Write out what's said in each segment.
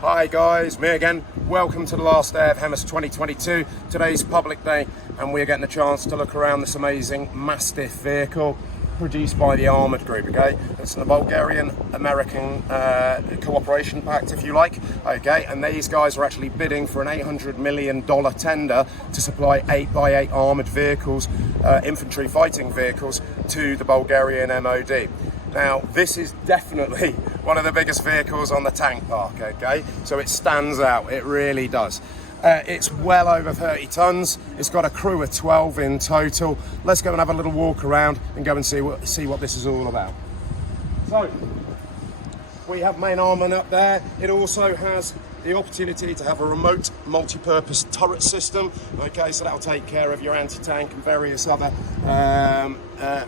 Hi guys, me again. Welcome to the last day of Hemis 2022. Today's public day and we're getting a chance to look around this amazing Mastiff vehicle produced by the Armoured Group, okay? It's in the Bulgarian-American cooperation pact, if you like, okay? And these guys are actually bidding for an $800 million tender to supply 8x8 armoured vehicles, infantry fighting vehicles, to the Bulgarian MOD. Now, this is definitely one of the biggest vehicles on the tank park, okay? So it stands out, it really does. It's well over 30 tons. It's got a crew of 12 in total. Let's go and have a little walk around and go and see what this is all about. So, we have main armament up there. It also has the opportunity to have a remote multi-purpose turret system. Okay, so that'll take care of your anti-tank and various other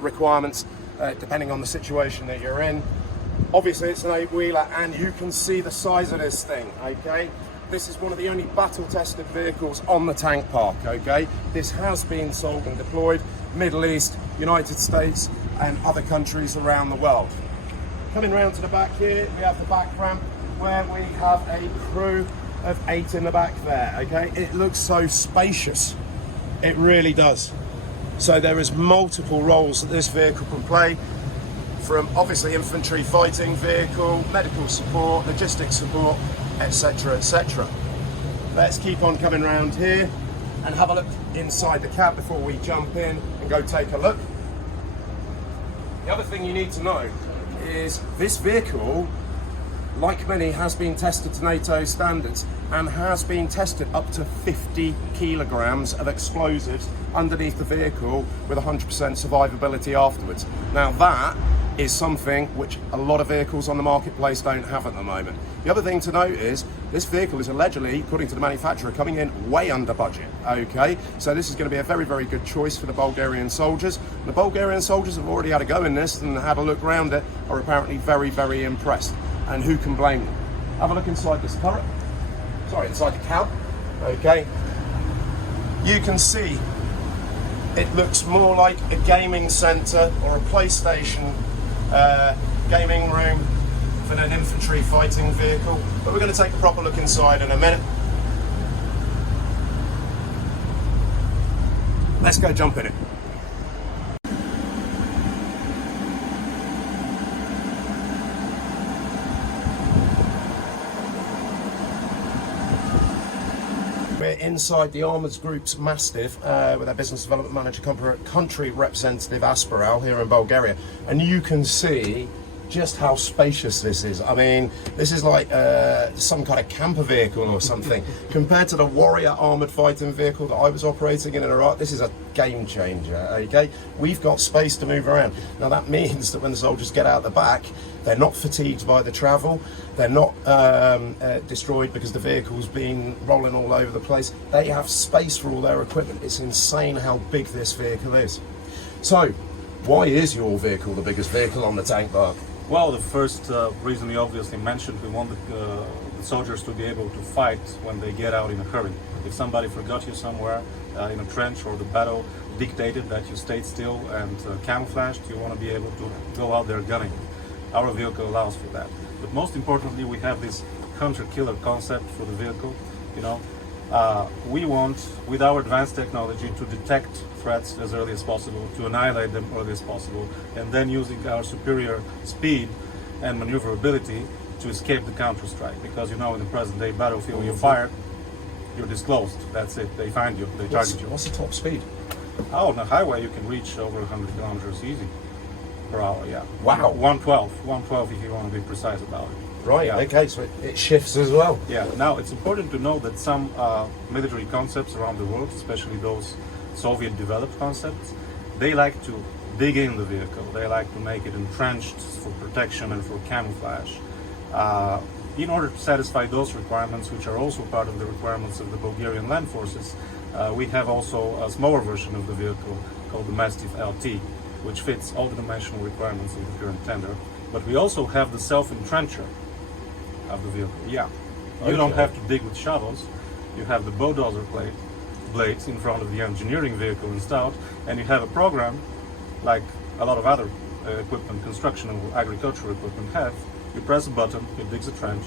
requirements depending on the situation that you're in. Obviously, it's an 8-wheeler and you can see the size of this thing, okay? This is one of the only battle-tested vehicles on the tank park, okay? This has been sold and deployed, Middle East, United States, and other countries around the world. Coming round to the back here, we have the back ramp where we have a crew of 8 in the back there, okay? It looks so spacious. It really does. So there is multiple roles that this vehicle can play, from obviously infantry fighting vehicle, medical support, logistics support, etc, etc. Let's keep on coming round here and have a look inside the cab before we jump in and go take a look. The other thing you need to know is this vehicle, like many, has been tested to NATO standards and has been tested up to 50 kilograms of explosives underneath the vehicle with 100% survivability afterwards. Now that is something which a lot of vehicles on the marketplace don't have at the moment. The other thing to note is this vehicle is allegedly, according to the manufacturer, coming in way under budget, okay? So this is going to be a very, very good choice for the Bulgarian soldiers. The Bulgarian soldiers have already had a go in this and had a look around it, are apparently very, very impressed. And who can blame them? Have a look inside this turret. Sorry, inside the cab, okay? You can see it looks more like a gaming center or a PlayStation gaming room than an infantry fighting vehicle, but we're going to take a proper look inside in a minute. Let's go jump in it. We're inside the Armoured Group's Mastiff with our business development manager, country representative Asparal here in Bulgaria, and you can see just how spacious this is. I mean, this is like some kind of camper vehicle or something. Compared to the Warrior armoured fighting vehicle that I was operating in Iraq, this is a game changer, okay? We've got space to move around. Now that means that when the soldiers get out the back, they're not fatigued by the travel, they're not destroyed because the vehicle's been rolling all over the place. They have space for all their equipment. It's insane how big this vehicle is. So, why is your vehicle the biggest vehicle on the tank park? Well, the first reason we obviously mentioned, we want the soldiers to be able to fight when they get out in a hurry. If somebody forgot you somewhere in a trench, or the battle dictated that you stayed still and camouflaged, you want to be able to go out there gunning. Our vehicle allows for that. But most importantly, we have this hunter-killer concept for the vehicle. You know, we want, with our advanced technology, to detect threats as early as possible, to annihilate them early as possible, and then using our superior speed and maneuverability to escape the counter-strike. Because, you know, in the present-day battlefield, you fire, you're disclosed. That's it. They find you. They target you. What's the top speed? Oh, on the highway, you can reach over 100 kilometers easy per hour. Yeah. Wow. 112 if you want to be precise about it. Right, yeah. Okay, so it shifts as well. Yeah, now it's important to know that some military concepts around the world, especially those Soviet-developed concepts, they like to dig in the vehicle. They like to make it entrenched for protection and for camouflage. In order to satisfy those requirements, which are also part of the requirements of the Bulgarian land forces, we have also a smaller version of the vehicle called the Mastiff LT, which fits all the dimensional requirements of the current tender. But we also have the self-entrencher of the vehicle. Yeah, you don't have to dig with shovels. You have the bulldozer blades in front of the engineering vehicle installed, and you have a program like a lot of other equipment, construction and agricultural equipment have. You press a button, it digs a trench,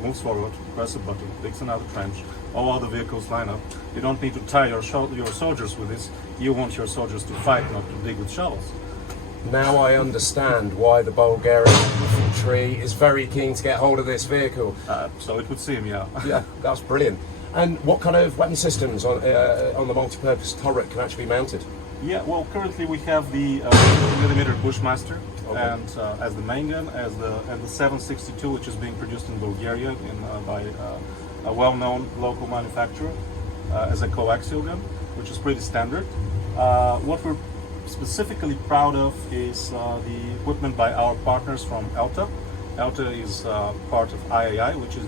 moves forward, press a button, digs another trench, all other vehicles line up. You don't need to tie your soldiers with this. You want your soldiers to fight, not to dig with shovels. Now I understand why the Bulgarian infantry is very keen to get hold of this vehicle. So it would seem, yeah. Yeah, that's brilliant. And what kind of weapon systems on the multi-purpose turret can actually be mounted? Yeah, well, currently we have the 50mm Bushmaster, and as the main gun, and the 762, which is being produced in Bulgaria by a well-known local manufacturer as a coaxial gun, which is pretty standard. What we're specifically proud of is the equipment by our partners from ELTA. ELTA is part of IAI, which is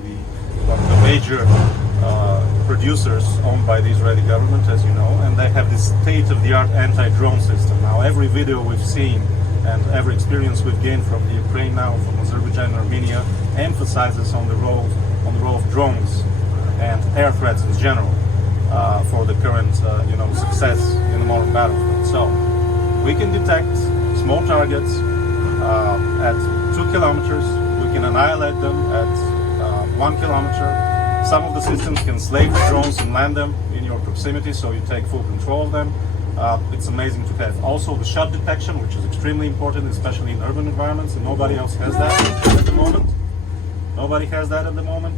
one of the major producers owned by the Israeli government, as you know, and they have this state-of-the-art anti-drone system. Now, every video we've seen and every experience we've gained from the Ukraine now, from Azerbaijan and Armenia, emphasizes on the role of drones and air threats in general for the current, success in the modern battlefield. So, we can detect small targets at 2 kilometers. We can annihilate them at 1 kilometer. Some of the systems can slave the drones and land them in your proximity, so you take full control of them. It's amazing to have. Also the shot detection, which is extremely important, especially in urban environments, and nobody else has that at the moment. Nobody has that at the moment.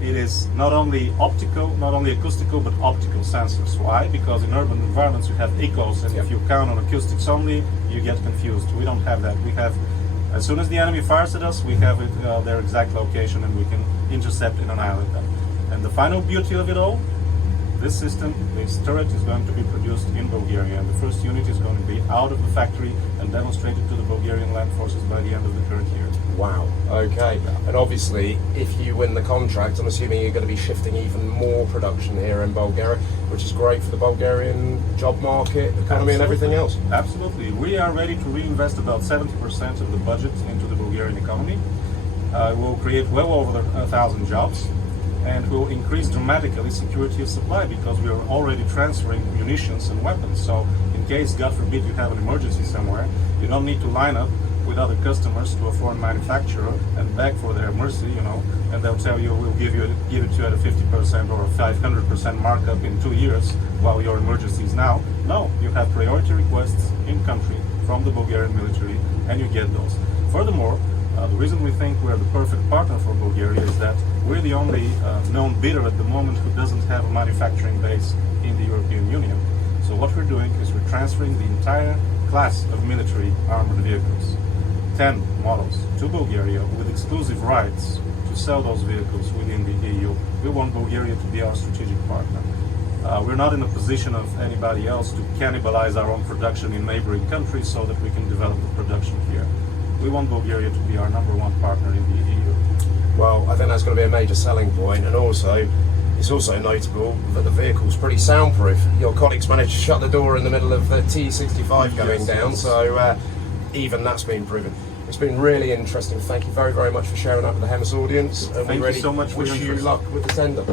It is not only optical, not only acoustical, but optical sensors. Why? Because in urban environments you have echoes, and if you count on acoustics only, you get confused. We don't have that. We have, as soon as the enemy fires at us, we have their exact location, and we can intercept and annihilate them. And the final beauty of it all, this system, this turret, is going to be produced in Bulgaria, and the first unit is going to be out of the factory and demonstrated to the Bulgarian land forces by the end of the current year. Wow, okay. And obviously, if you win the contract, I'm assuming you're going to be shifting even more production here in Bulgaria, which is great for the Bulgarian job market, economy, and everything else. Absolutely. We are ready to reinvest about 70% of the budget into the Bulgarian economy. We'll create well over 1,000 jobs, and will increase dramatically security of supply, because we are already transferring munitions and weapons. So in case, God forbid, you have an emergency somewhere, you don't need to line up with other customers to a foreign manufacturer and beg for their mercy, and they'll tell you, we'll give it to you at a 50% or a 500% markup in 2 years while your emergency is now. No, you have priority requests in country from the Bulgarian military, and you get those. Furthermore, the reason we think we're the perfect partner for Bulgaria is that we're the only known bidder at the moment who doesn't have a manufacturing base in the European Union. So what we're doing is we're transferring the entire class of military armored vehicles, 10 models, to Bulgaria with exclusive rights to sell those vehicles within the EU. We want Bulgaria to be our strategic partner. We're not in a position of anybody else to cannibalize our own production in neighboring countries so that we can develop the production here. We want Bulgaria to be our #1 partner in the EU. Well, I think that's going to be a major selling point, and also it's also notable that the vehicle's pretty soundproof. Your colleagues managed to shut the door in the middle of the T65 going down, yes. So even that's been proven. It's been really interesting. Thank you very, very much for sharing that with the Hemis audience. Thank you so much for your interest. Wish you luck with the tender.